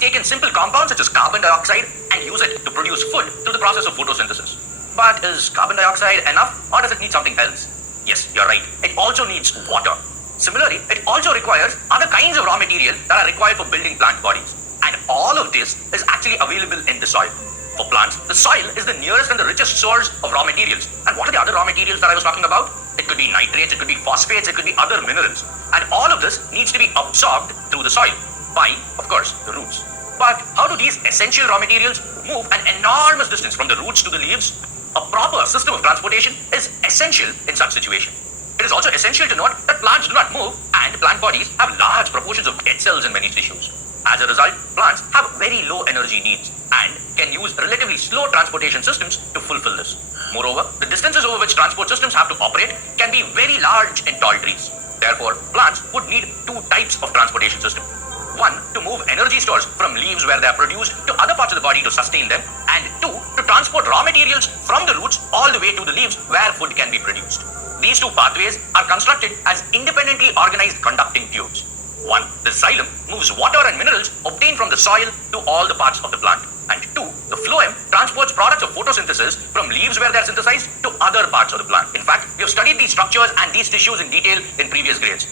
take in simple compounds such as carbon dioxide and use it to produce food through the process of photosynthesis. But is carbon dioxide enough, or does it need something else? Yes, you're right. It also needs water. Similarly, it also requires other kinds of raw material that are required for building plant bodies. And all of this is actually available in the soil. For plants, the soil is the nearest and the richest source of raw materials. And what are the other raw materials that I was talking about? It could be nitrates, it could be phosphates, it could be other minerals. And all of this needs to be absorbed through the soil by, of course, the roots. But how do these essential raw materials move an enormous distance from the roots to the leaves? A proper system of transportation is essential in such situation. It is also essential to note that plants do not move and plant bodies have large proportions of dead cells in many tissues. As a result, plants have very low energy needs and can use relatively slow transportation systems to fulfill this. Moreover, the distances over which transport systems have to operate can be very large in tall trees. Therefore, plants would need two types of transportation system. One, to move energy stores from leaves where they are produced to other parts of the body to sustain them, and two, to transport raw materials from the roots all the way to the leaves where food can be produced. These two pathways are constructed as independently organized conducting tubes. One, the xylem moves water and minerals obtained from the soil to all the parts of the plant. And two, the phloem transports products of photosynthesis from leaves where they are synthesized to other parts of the plant. In fact, we have studied these structures and these tissues in detail in previous grades.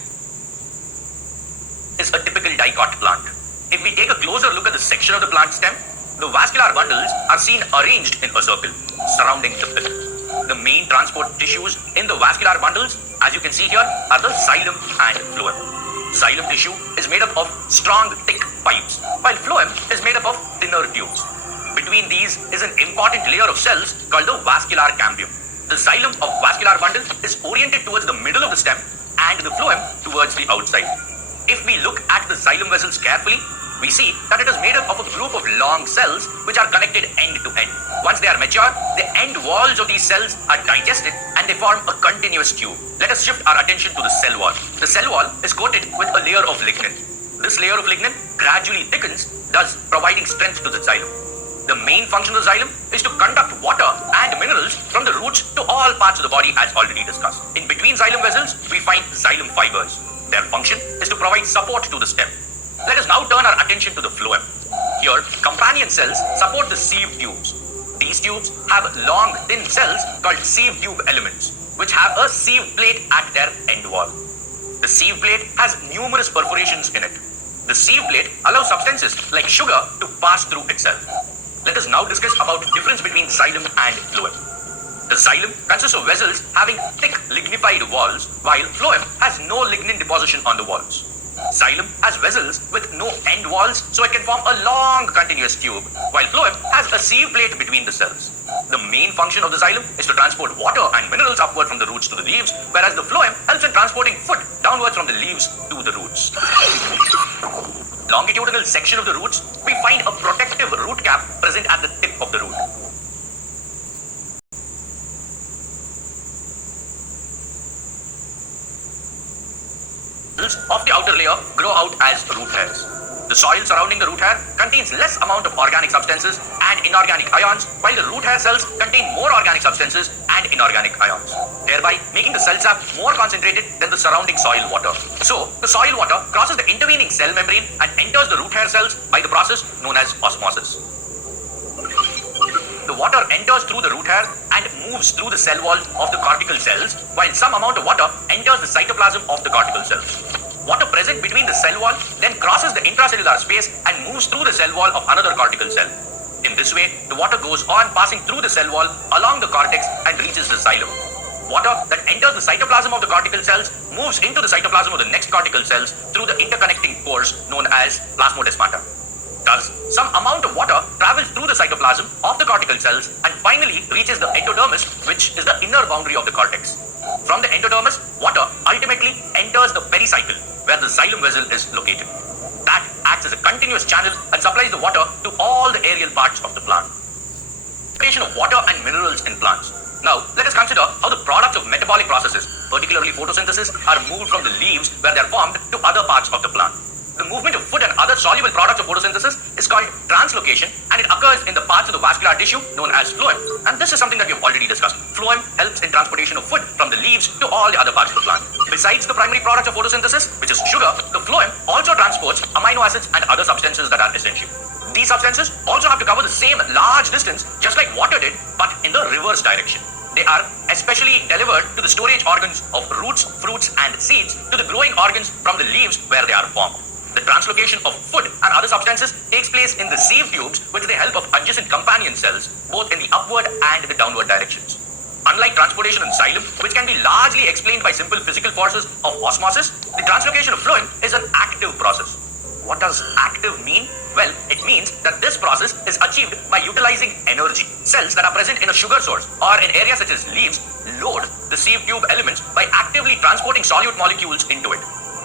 Is a typical dicot plant. If we take a closer look at the section of the plant stem, the vascular bundles are seen arranged in a circle surrounding the pil. The main transport tissues in the vascular bundles, as you can see here, are the xylem and phloem. Xylem tissue is made up of strong, thick pipes, while phloem is made up of thinner tubes. Between these is an important layer of cells called the vascular cambium. The xylem of vascular bundle is oriented towards the middle of the stem and the phloem towards the outside. If we look at the xylem vessels carefully, we see that it is made up of a group of long cells which are connected end to end. Once they are mature, the end walls of these cells are digested and they form a continuous tube. Let us shift our attention to the cell wall. The cell wall is coated with a layer of lignin. This layer of lignin gradually thickens, thus providing strength to the xylem. The main function of the xylem is to conduct water and minerals from the roots to all parts of the body as already discussed. In between xylem vessels, we find xylem fibers. Their function is to provide support to the stem. Let us now turn our attention to the phloem. Here, companion cells support the sieve tubes. These tubes have long, thin cells called sieve tube elements, which have a sieve plate at their end wall. The sieve plate has numerous perforations in it. The sieve plate allows substances like sugar to pass through itself. Let us now discuss about the difference between xylem and phloem. The xylem consists of vessels having thick lignified walls, while phloem has no lignin deposition on the walls. Xylem has vessels with no end walls, so it can form a long continuous tube, while phloem has a sieve plate between the cells. The main function of the xylem is to transport water and minerals upward from the roots to the leaves, whereas the phloem helps in transporting food downwards from the leaves to the roots. Longitudinal section of the roots, we find a protective root cap present at the tip of the root. Of the outer layer grow out as root hairs. The soil surrounding the root hair contains less amount of organic substances and inorganic ions, while the root hair cells contain more organic substances and inorganic ions, thereby making the cell sap more concentrated than the surrounding soil water. So, the soil water crosses the intervening cell membrane and enters the root hair cells by the process known as osmosis. The water enters through the root hair and moves through the cell wall of the cortical cells, while some amount of water enters the cytoplasm of the cortical cells. Water present between the cell wall then crosses the intracellular space and moves through the cell wall of another cortical cell. In this way, the water goes on passing through the cell wall along the cortex and reaches the xylem. Water that enters the cytoplasm of the cortical cells moves into the cytoplasm of the next cortical cells through the interconnecting pores known as plasmodesmata. Thus, some amount of water travels through the cytoplasm of the cortical cells and finally reaches the endodermis, which is the inner boundary of the cortex. From the endodermis, water ultimately enters the pericycle, where the xylem vessel is located. That acts as a continuous channel and supplies the water to all the aerial parts of the plant. Creation of water and minerals in plants. Now, let us consider how the products of metabolic processes, particularly photosynthesis, are moved from the leaves where they are formed to other parts of the plant. The movement of food and other soluble products of photosynthesis is called translocation, and it occurs in the parts of the vascular tissue known as phloem. And this is something that we have already discussed. Phloem helps in transportation of food from the leaves to all the other parts of the plant. Besides the primary product of photosynthesis, which is sugar, the phloem also transports amino acids and other substances that are essential. These substances also have to cover the same large distance just like water did, but in the reverse direction. They are especially delivered to the storage organs of roots, fruits, and seeds to the growing organs from the leaves where they are formed. The translocation of food and other substances takes place in the sieve tubes with the help of adjacent companion cells, both in the upward and the downward directions. Unlike transportation in xylem, which can be largely explained by simple physical forces of osmosis, the translocation of phloem is an active process. What does active mean? Well, it means that this process is achieved by utilizing energy. Cells that are present in a sugar source or in areas such as leaves load the sieve tube elements by actively transporting solute molecules into it.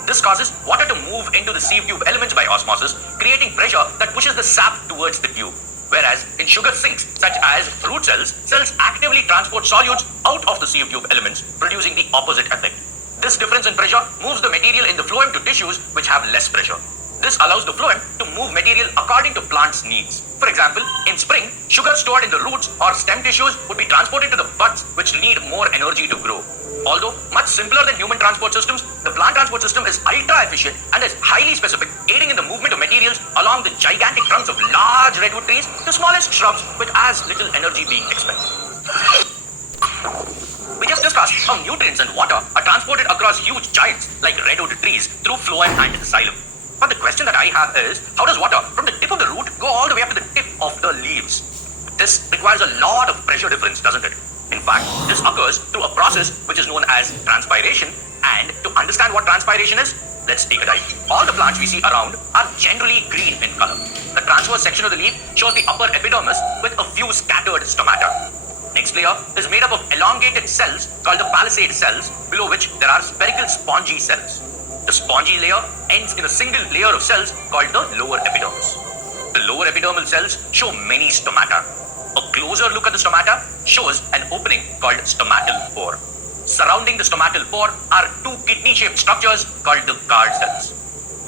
This causes water to move into the sieve tube elements by osmosis, creating pressure that pushes the sap towards the tube. Whereas in sugar sinks, such as root cells, cells actively transport solutes out of the sieve tube elements, producing the opposite effect. This difference in pressure moves the material in the phloem to tissues which have less pressure. This allows the phloem to move material according to plant's needs. For example, in spring, sugar stored in the roots or stem tissues would be transported to the buds, which need more energy to grow. Although much simpler than human transport systems, the plant transport system is ultra efficient and is highly specific, aiding in the movement of materials along the gigantic trunks of large redwood trees to smallest shrubs with as little energy being expended. We just discussed how nutrients and water are transported across huge giants like redwood trees through phloem and xylem. But the question that I have is, how does water from the tip of the root go all the way up to the tip of the leaves? This requires a lot of pressure difference, doesn't it? In fact, this occurs through a process which is known as transpiration. And to understand what transpiration is, let's take a dive. All the plants we see around are generally green in color. The transverse section of the leaf shows the upper epidermis with a few scattered stomata. Next layer is made up of elongated cells called the palisade cells, below which there are spherical spongy cells. The spongy layer ends in a single layer of cells called the lower epidermis. The lower epidermal cells show many stomata. A closer look at the stomata shows an opening called stomatal pore. Surrounding the stomatal pore are two kidney-shaped structures called the guard cells.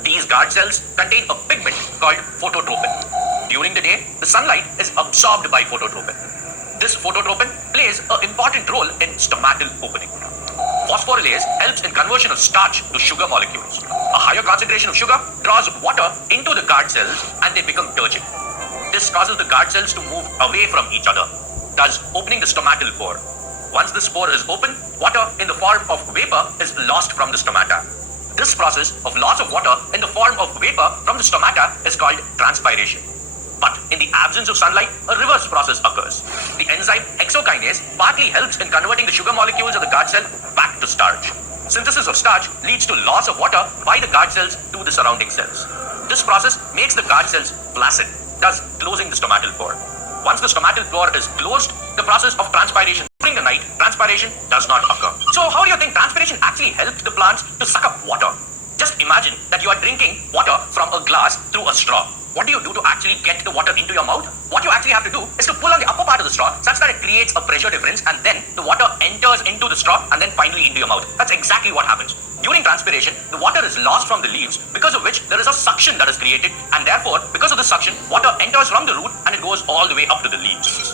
These guard cells contain a pigment called phototropin. During the day, the sunlight is absorbed by phototropin. This phototropin plays an important role in stomatal opening. Phosphorylase helps in conversion of starch to sugar molecules. A higher concentration of sugar draws water into the guard cells and they become turgid. This causes the guard cells to move away from each other, thus opening the stomatal pore. Once this pore is open, water in the form of vapor is lost from the stomata. This process of loss of water in the form of vapor from the stomata is called transpiration. But in the absence of sunlight, a reverse process occurs. The enzyme hexokinase partly helps in converting the sugar molecules of the guard cell back to starch. Synthesis of starch leads to loss of water by the guard cells to the surrounding cells. This process makes the guard cells flaccid, thus closing the stomatal pore. Once the stomatal pore is closed, the process of transpiration during the night, transpiration does not occur. So how do you think transpiration actually helps the plants to suck up water? Just imagine that you are drinking water from a glass through a straw. What do you do to actually get the water into your mouth? What you actually have to do is to pull on the upper part of the straw such that it creates a pressure difference and then the water enters into the straw and then finally into your mouth. That's exactly what happens. During transpiration, the water is lost from the leaves, because of which there is a suction that is created, and therefore, because of the suction, water enters from the root and it goes all the way up to the leaves.